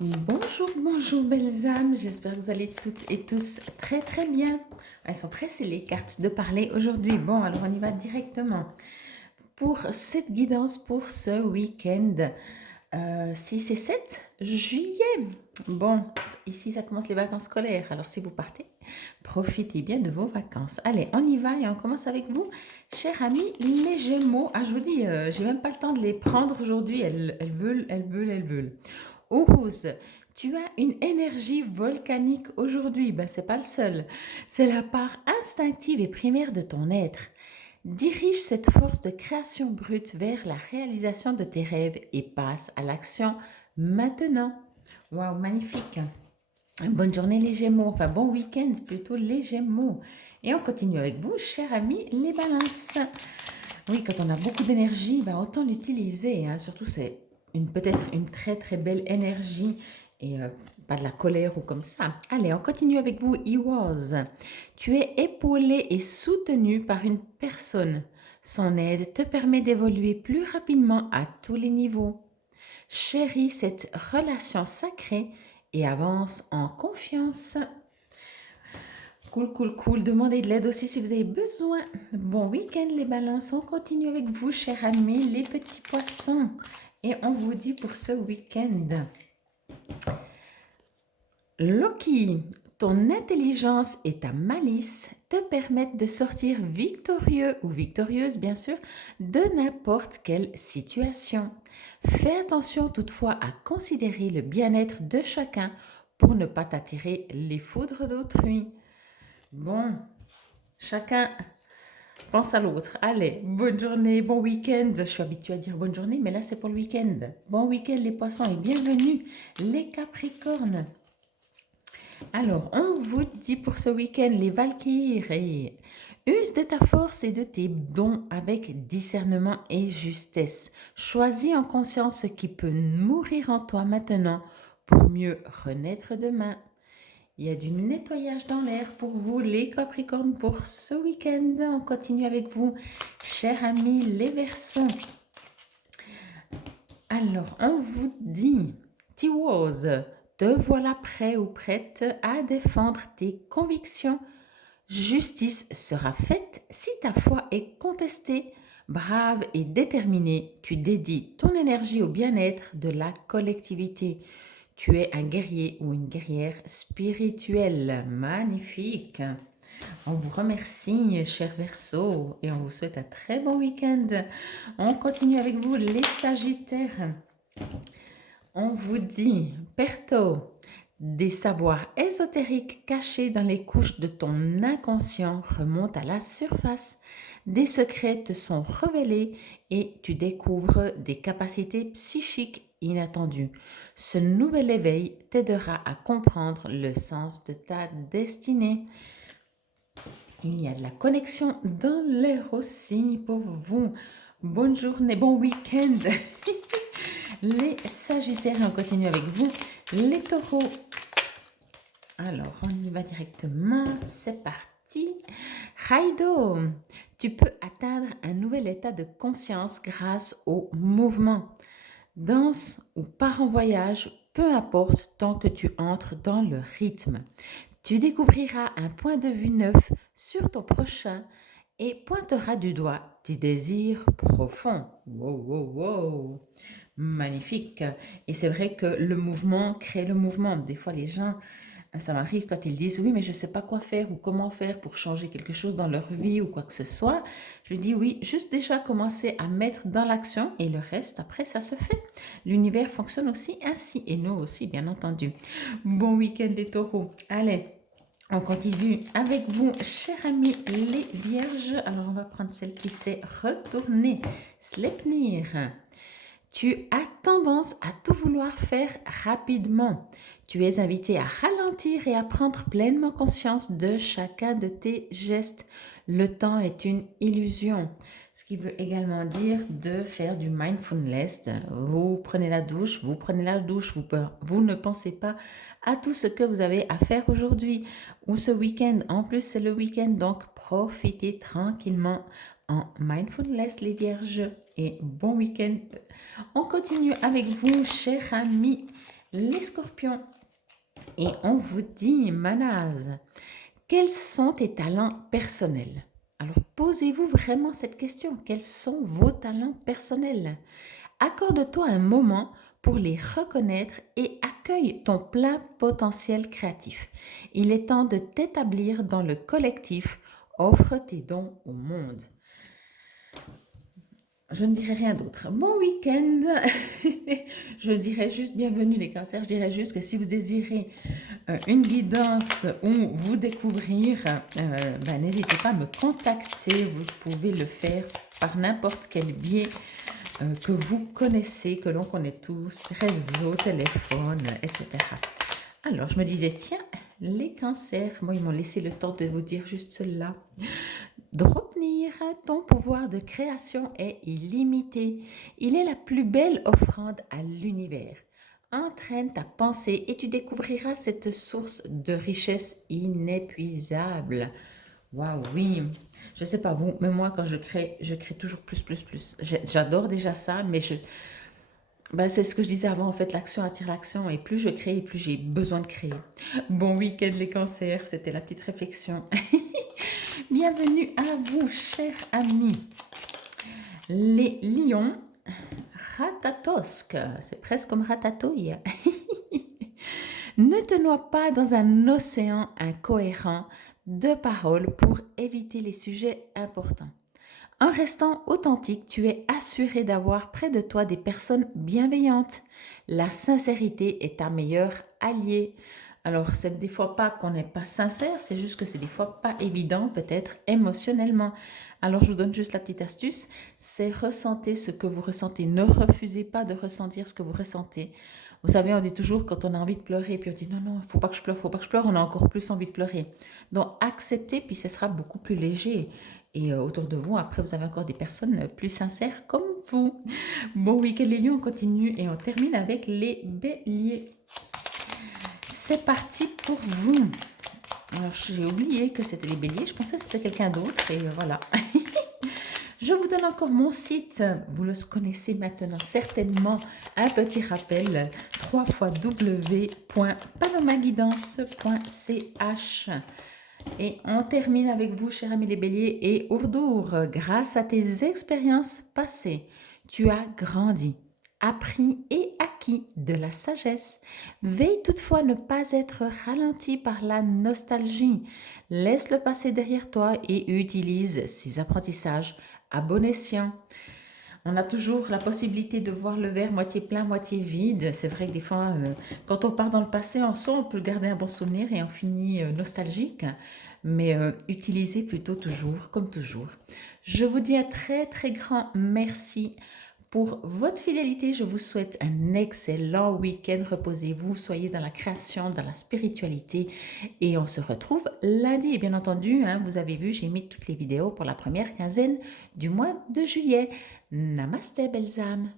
Bonjour, bonjour belles âmes, j'espère que vous allez toutes et tous très très bien. Elles sont pressées les cartes de parler aujourd'hui. Bon, alors on y va directement. Pour cette guidance pour ce week-end, 6 et 7 juillet. Bon, ici ça commence les vacances scolaires, alors si vous partez, profitez bien de vos vacances. Allez, on y va et on commence avec vous, chers amis les Gémeaux. Ah, je vous dis, j'ai même pas le temps de les prendre aujourd'hui, elles veulent, elles veulent, elles veulent. Horus, tu as une énergie volcanique aujourd'hui. Ben, c'est pas le seul. C'est la part instinctive et primaire de ton être. Dirige cette force de création brute vers la réalisation de tes rêves et passe à l'action maintenant. Waouh, magnifique. Bonne journée les Gémeaux, enfin bon week-end plutôt les Gémeaux. Et on continue avec vous, chers amis les Balances. Oui, quand on a beaucoup d'énergie, ben, autant l'utiliser, hein. Surtout, c'est peut-être une très très belle énergie et pas de la colère ou comme ça. Allez, on continue avec vous, Iwaz. Tu es épaulé et soutenu par une personne. Son aide te permet d'évoluer plus rapidement à tous les niveaux. Chéris cette relation sacrée et avance en confiance. Cool, cool, cool. Demandez de l'aide aussi si vous avez besoin. Bon week-end les balances. On continue avec vous, chers amis, les petits poissons. Et on vous dit pour ce week-end. Loki, ton intelligence et ta malice te permettent de sortir victorieux ou victorieuse, bien sûr, de n'importe quelle situation. Fais attention toutefois à considérer le bien-être de chacun pour ne pas t'attirer les foudres d'autrui. Bon, chacun pense à l'autre. Allez, bonne journée, bon week-end. Je suis habituée à dire bonne journée, mais là c'est pour le week-end. Bon week-end les poissons et bienvenue les capricornes. Alors, on vous dit pour ce week-end les Valkyries. Use de ta force et de tes dons avec discernement et justesse. Choisis en conscience ce qui peut mourir en toi maintenant pour mieux renaître demain. Il y a du nettoyage dans l'air pour vous, les Capricornes, pour ce week-end. On continue avec vous, chers amis, les Verseaux. Alors, on vous dit, Tiwose, te voilà prêt ou prête à défendre tes convictions. Justice sera faite si ta foi est contestée. Brave et déterminé, tu dédies ton énergie au bien-être de la collectivité. Tu es un guerrier ou une guerrière spirituelle. Magnifique. On vous remercie, chers Verseaux, et on vous souhaite un très bon week-end. On continue avec vous, les Sagittaires. On vous dit, Perto, des savoirs ésotériques cachés dans les couches de ton inconscient remontent à la surface. Des secrets te sont révélés et tu découvres des capacités psychiques inattendues. Ce nouvel éveil t'aidera à comprendre le sens de ta destinée. Il y a de la connexion dans l'air aussi pour vous. Bonne journée, bon week-end. Les Sagittaires, on continue avec vous. Les Taureaux. Alors, on y va directement. C'est parti. Raido, tu peux atteindre un nouvel état de conscience grâce au mouvement. Danse ou pars en voyage, peu importe tant que tu entres dans le rythme. Tu découvriras un point de vue neuf sur ton prochain et pointeras du doigt tes désirs profonds. Wow, wow, wow. Magnifique. Et c'est vrai que le mouvement crée le mouvement. Des fois, les gens, ça m'arrive quand ils disent oui, mais je ne sais pas quoi faire ou comment faire pour changer quelque chose dans leur vie ou quoi que ce soit. Je lui dis oui, juste déjà commencer à mettre dans l'action et le reste, après, ça se fait. L'univers fonctionne aussi ainsi et nous aussi, bien entendu. Bon week-end des taureaux. Allez. On continue avec vous, chers amis les vierges. Alors, on va prendre celle qui s'est retournée. Sleipnir. Tu as tendance à tout vouloir faire rapidement. Tu es invité à ralentir et à prendre pleinement conscience de chacun de tes gestes. Le temps est une illusion. Ce qui veut également dire de faire du mindfulness. Vous prenez la douche, vous ne pensez pas à tout ce que vous avez à faire aujourd'hui ou ce week-end. En plus, c'est le week-end, donc profitez tranquillement en mindfulness les vierges et bon week-end. On continue avec vous, chers amis les scorpions. Et on vous dit, Manaz, quels sont tes talents personnels? Alors posez-vous vraiment cette question. Quels sont vos talents personnels? Accorde-toi un moment pour les reconnaître et accueille ton plein potentiel créatif. Il est temps de t'établir dans le collectif. Offre tes dons au monde. Je ne dirai rien d'autre. Bon week-end. Je dirais juste bienvenue les cancers. Je dirais juste que si vous désirez une guidance ou vous découvrir, n'hésitez pas à me contacter. Vous pouvez le faire par n'importe quel biais que vous connaissez, que l'on connaît tous, réseau, téléphone, etc. Alors, je me disais, tiens, les cancers, moi, ils m'ont laissé le temps de vous dire juste cela. Dropnir, ton pouvoir de création est illimité. Il est la plus belle offrande à l'univers. Entraîne ta pensée et tu découvriras cette source de richesse inépuisable. Waouh, oui. Je ne sais pas vous, mais moi, quand je crée toujours plus, plus, plus. J'adore déjà ça, mais c'est ce que je disais avant, en fait, l'action attire l'action. Et plus je crée, et plus j'ai besoin de créer. Bon week-end les cancers, c'était la petite réflexion. Bienvenue à vous, chers amis. Les lions, ratatosque, c'est presque comme ratatouille. Ne te noie pas dans un océan incohérent de paroles pour éviter les sujets importants. En restant authentique, tu es assuré d'avoir près de toi des personnes bienveillantes. La sincérité est ta meilleure alliée. Alors, c'est des fois pas qu'on n'est pas sincère, c'est juste que c'est des fois pas évident, peut-être émotionnellement. Alors, je vous donne juste la petite astuce, c'est ressentez ce que vous ressentez. Ne refusez pas de ressentir ce que vous ressentez. Vous savez, on dit toujours quand on a envie de pleurer, puis on dit non, non, il faut pas que je pleure, faut pas que je pleure, on a encore plus envie de pleurer. Donc, acceptez, puis ce sera beaucoup plus léger. Et autour de vous, après, vous avez encore des personnes plus sincères comme vous. Bon week-end les lions, on continue et on termine avec les béliers. C'est parti pour vous. Alors, j'ai oublié que c'était les béliers. Je pensais que c'était quelqu'un d'autre et voilà. Je vous donne encore mon site. Vous le connaissez maintenant certainement. Un petit rappel. www.panomaguidance.ch. Et on termine avec vous, chers amis les béliers. Et Urdour, grâce à tes expériences passées, tu as grandi, appris et acquis de la sagesse. Veille toutefois à ne pas être ralenti par la nostalgie. Laisse le passé derrière toi et utilise ces apprentissages à bon escient. On a toujours la possibilité de voir le verre moitié plein, moitié vide. C'est vrai que des fois, quand on part dans le passé, en soi, on peut garder un bon souvenir et on finit nostalgique. Mais utilisez plutôt toujours, comme toujours. Je vous dis un très, très grand merci pour votre fidélité. Je vous souhaite un excellent week-end. Reposez-vous, soyez dans la création, dans la spiritualité. Et on se retrouve lundi. Et bien entendu, vous avez vu, j'ai mis toutes les vidéos pour la première quinzaine du mois de juillet. Namaste, belles âmes.